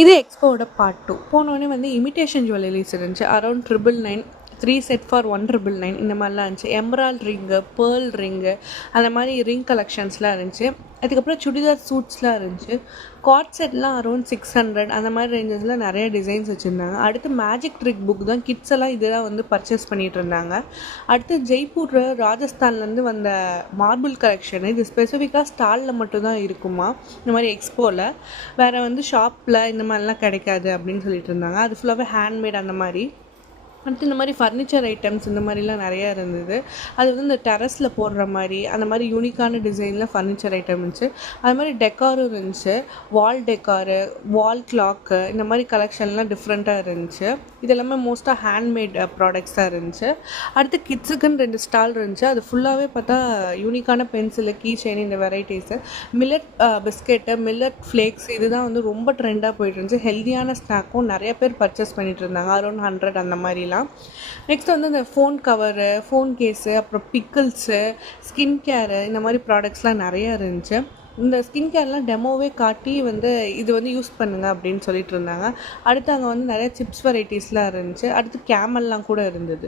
இது எக்ஸ்போவோட பார்ட் 2. போனோடனே வந்து இமிட்டேஷன் ஜுவல்லரிஸ் இருந்துச்சு. அரௌண்ட் 999, 3 செட் ஃபார் 199 இந்த மாதிரிலாம் இருந்துச்சு. எம்ரால்ட் ரிங்கு, பேர்ல் ரிங்கு, அந்த மாதிரி ரிங் கலெக்ஷன்ஸ்லாம் இருந்துச்சு. அதுக்கப்புறம் சுடிதார் சூட்ஸ்லாம் இருந்துச்சு. காட் செட்லாம் அரௌண்ட் 600 அந்த மாதிரி ரேஞ்சஸில் நிறைய டிசைன்ஸ் வச்சுருந்தாங்க. அடுத்து மேஜிக் ட்ரிக் புக் தான் கிட்ஸ் எல்லாம் இதெல்லாம் வந்து பர்ச்சேஸ் பண்ணிகிட்டு இருந்தாங்க. அடுத்து ஜெய்ப்பூர் ராஜஸ்தான்லேருந்து வந்த மார்பிள் கலெக்ஷன். இது ஸ்பெசிஃபிக்காக ஸ்டாலில் மட்டும்தான் இருக்குமா இந்த மாதிரி எக்ஸ்போவில், வேறு வந்து ஷாப்பில் இந்த மாதிரிலாம் கிடைக்காது அப்படின்னு சொல்லிட்டு இருந்தாங்க. அது ஃபுல்லாகவே ஹேண்ட்மேட் அந்த மாதிரி. அடுத்து இந்த மாதிரி ஃபர்னிச்சர் ஐட்டம்ஸ் இந்த மாதிரிலாம் நிறையா இருந்தது. அது வந்து இந்த டெரஸில் போடுற மாதிரி அந்த மாதிரி யூனிக்கான டிசைனில் ஃபர்னிச்சர் ஐட்டம் இருந்துச்சு. அது மாதிரி டெக்காரும் இருந்துச்சு. வால் டெக்காரு, வால் கிளாக்கு, இந்த மாதிரி கலெக்ஷன்லாம் டிஃப்ரெண்ட்டாக இருந்துச்சு. இது எல்லாமே மோஸ்ட்டாக ஹேண்ட்மேட் ப்ராடக்ட்ஸ் தான் இருந்துச்சு. அடுத்து கிட்ஸுக்குன்னு 2 ஸ்டால் இருந்துச்சு. அது ஃபுல்லாகவே பார்த்தா யூனிக்கான பென்சிலு, கீ செயின், இந்த varieties. Millet biscuit, millet flakes இதுதான் வந்து ரொம்ப ட்ரெண்டாக போயிட்டு இருந்துச்சு. ஹெல்த்தியான ஸ்நாக்கும் நிறைய பேர் பர்ச்சேஸ் பண்ணிகிட்டு இருந்தாங்க. அரௌண்ட் 100 அந்த மாதிரிலாம். நெக்ஸ்ட் வந்து இந்த ஃபோன் கவரு, ஃபோன் கேஸு, அப்புறம் பிக்கிள்ஸு, ஸ்கின் கேரு, இந்த மாதிரி ப்ராடக்ட்ஸ்லாம் நிறையா இருந்துச்சு. இந்த ஸ்கின் கேர்லாம் டெமோவே காட்டி வந்து இது வந்து யூஸ் பண்ணுங்க அப்படின்னு சொல்லிட்டு இருந்தாங்க. அடுத்து அங்கே வந்து நிறைய சிப்ஸ் வெரைட்டிஸ்லாம் இருந்துச்சு. அடுத்து கேமல்லாம் கூட இருந்தது.